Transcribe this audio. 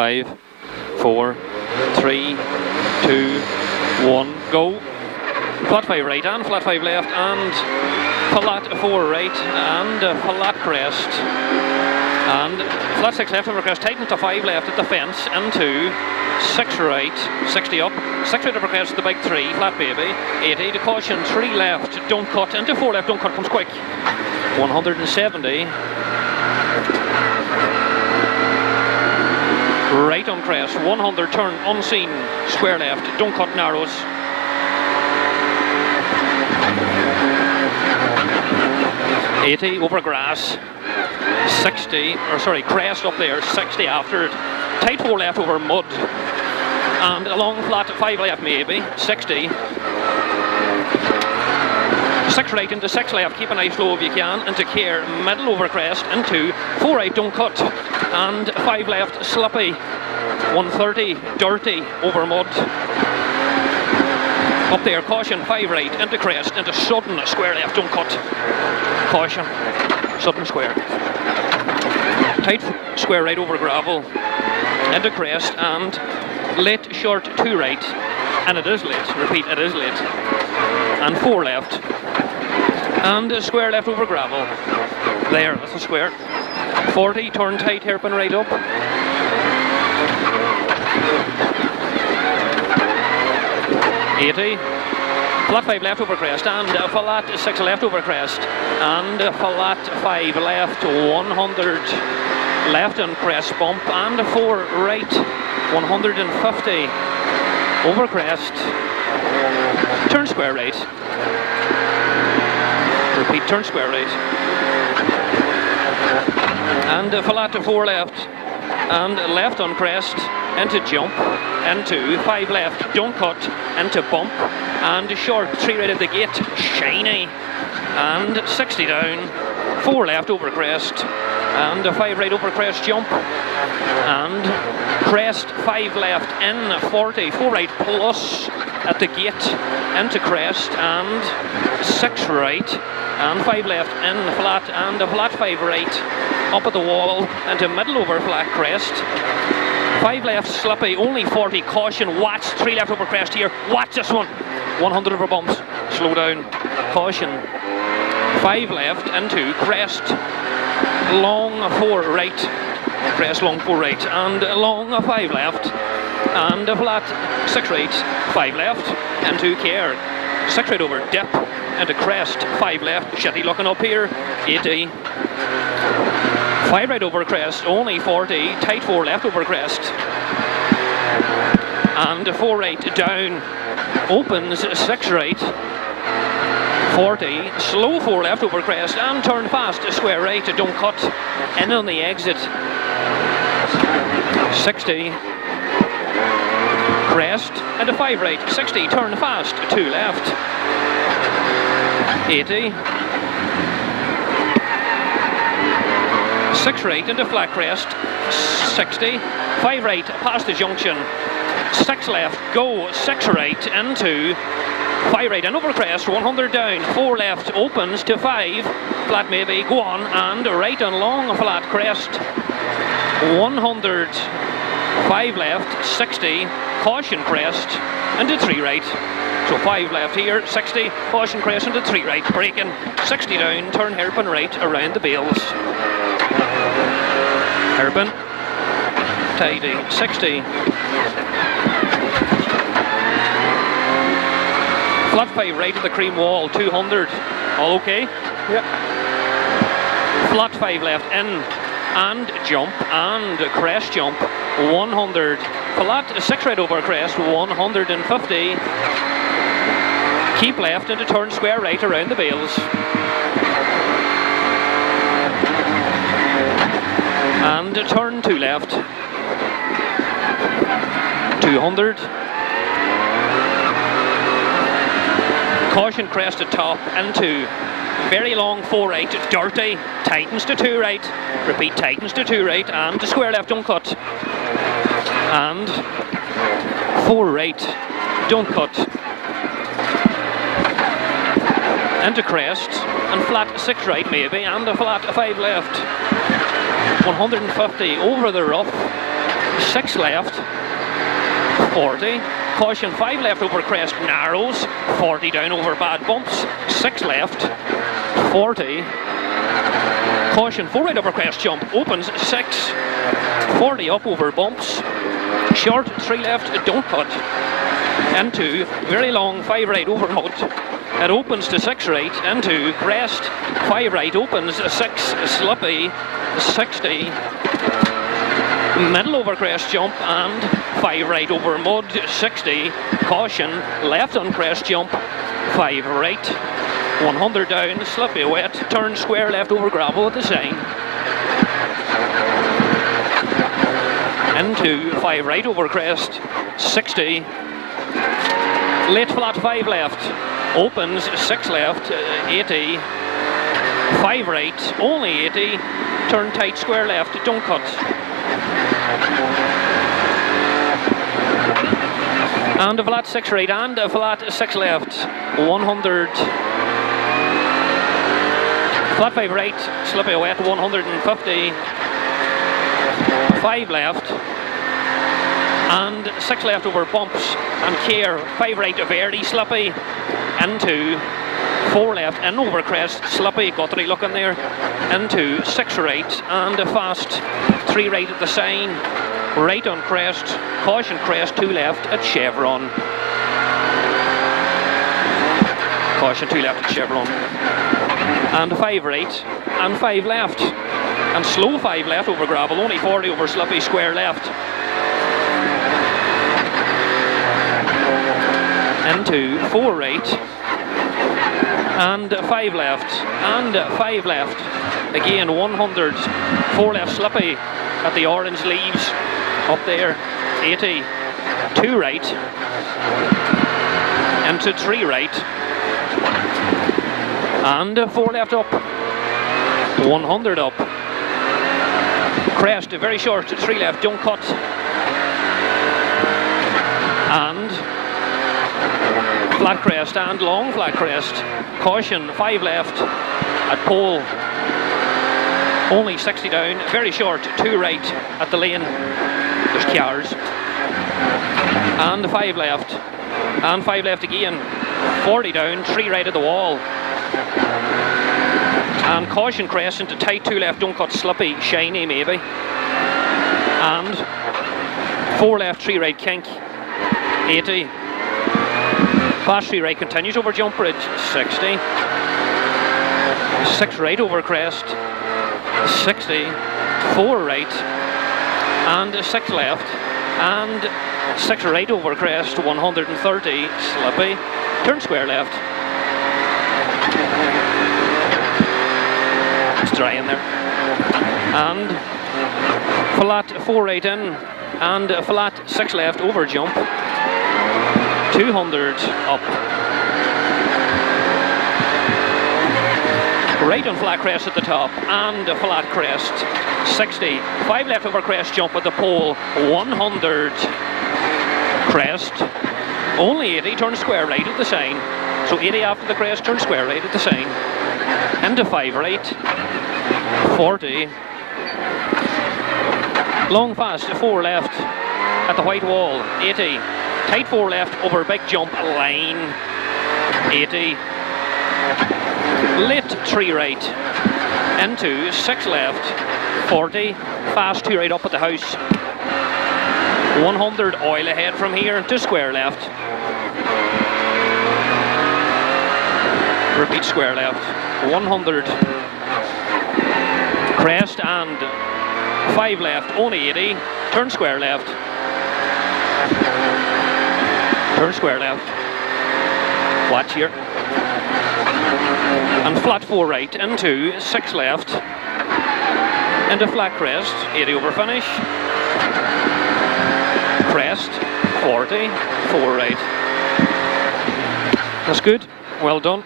5, 4, 3, 2, 1, go. Flat 5 right and flat 5 left and flat 4 right and flat crest and flat 6 left over crest, tighten to 5 left at the fence into 6 right, 60 up, 6 right over crest, the big 3, flat baby, 80 to caution, 3 left, don't cut, into 4 left, don't cut, comes quick, 170, right on crest, 100, turn, unseen, square left, don't cut, narrows, 80 over grass, 60, or sorry, crest up there, 60 after it, tight 4 left over mud, and along flat 5 left maybe, 60, 6 right into 6 left, keep a nice slow if you can, into care, middle over crest, into 4 right, don't cut, and 5 left, slippy, 130, dirty, over mud, up there, caution, 5 right, into crest, into sudden, square left, don't cut, caution, sudden square, tight square right over gravel, into crest, and late short 2 right, and it is late, repeat, it is late, and 4 left, and a square left over gravel, there, that's a square, 40, turn tight, hairpin right up, 80, flat 5 left over crest, and flat 6 left over crest, and flat 5 left, 100 left and crest bump, and 4 right, 150 over crest, turn square right, repeat, turn square right, and flat 4 left, and left on crest, into jump, into 5 left, don't cut, into bump, and short 3 right at the gate, shiny, and 60 down, 4 left over crest, and 5 right over crest jump, and crest 5 left in 40, 4 right plus at the gate, into crest, and 6 right, and 5 left in flat, and a flat 5 right, up at the wall, into middle over flat crest, 5 left slippy, only 40, caution, watch, 3 left over crest here, watch this one, 100 over bumps, slow down, caution, 5 left into crest, long 4 right, crest long 4 right, and long 5 left, and a flat 6 right, 5 left, into care, 6 right over dip, into crest, 5 left, shitty looking up here, 80, 5 right over crest, only 40, tight 4 left over crest, and 4 right down, opens 6 right, 40, slow 4 left over crest, and turn fast, square right, don't cut, in on the exit, 60, crest, and a 5 right, 60, turn fast, 2 left, 80, 6 right into flat crest, 60, 5 right past the junction, 6 left, go, 6 right into 5 right and over crest, 100 down, 4 left opens to 5, flat maybe, go on, and right and long flat crest, 100, 5 left, 60, caution crest, into 3 right. So 5 left here, 60, caution crest into 3 right, braking, 60 down, turn hairpin right around the bales. Hairpin, tidy, 60. Flat 5 right at the cream wall, 200, all okay? Yep. Flat 5 left in, and jump, and crest jump, 100. Flat 6 right over crest, 150. Keep left into turn square right around the bales. And turn 2 left. 200. Caution crest at top into very long 4 right, dirty, tightens to 2 right, repeat, tightens to 2 right, and to square left, don't cut. And 4 right, don't cut. Into crest, and flat 6 right maybe, and a flat 5 left. 150 over the rough, 6 left, 40. Caution 5 left over crest, narrows, 40 down over bad bumps. 6 left, 40. Caution 4 right over crest, jump, opens 6, 40 up over bumps. Short 3 left, don't cut. Into very long 5 right over mud. It opens to 6 right, into crest, 5 right opens, 6 slippy, 60. Middle over crest jump and 5 right over mud, 60. Caution, left on crest jump, 5 right, 100 down, slippy wet, turn square left over gravel at the sign. Into 5 right over crest, 60. Late flat 5 left, opens 6 left, 80. 5 right, only 80. Turn tight square left, don't cut. And a flat 6 right and a flat 6 left, 100. Flat 5 right, slippy wet, 150. 5 left and 6 left over bumps and care. 5 right very slippy, into 4 left in over crest, slippy, Guthrie looking there, into 6 right and a fast 3 right at the sign, right on crest, caution crest 2 left at chevron. Caution 2 left at chevron. And 5 right and 5 left. And slow 5 left over gravel, only 40 over slippy, square left. Into 4 right and 5 left and 5 left. Again 100, 4 left slippy at the orange leaves up there, 80. 2 right into 3 right and 4 left up, 100 up. Crest very short, 3 left, don't cut. And flat crest and long flat crest. Caution 5 left at pole, only 60 down, very short, 2 right at the lane. There's cars. And 5 left. And 5 left again, 40 down, 3 right at the wall. And caution crest into tight 2 left, don't cut, slippy, shiny maybe. And 4 left, 3 right kink, 80. Fast 3 right continues over jump bridge, 60. 6 right over crest, 60. 4 right and 6 left and 6 right over crest, 130, slippy. Turn square left. It's dry in there. And flat 4 right in and flat 6 left over jump, 200 up. Right on flat crest at the top and a flat crest, 60. 5 left over crest jump at the pole, 100. Crest, only 80, turn square right at the sign. So 80 after the crest, turn square right at the sign. Into 5 right, 40. Long fast, 4 left at the white wall, 80. Tight 4 left over big jump line, 80. Lit 3 right, into 6 left, 40. Fast 2 right up at the house, 100. Oil ahead from here to square left. Repeat square left, 100. Crest and 5 left, only 80. Turn square left. Turn square left. Watch here. And flat 4 right into 6 left. Into flat crest, 80 over finish. Crest, 40, 4 right. That's good. Well done.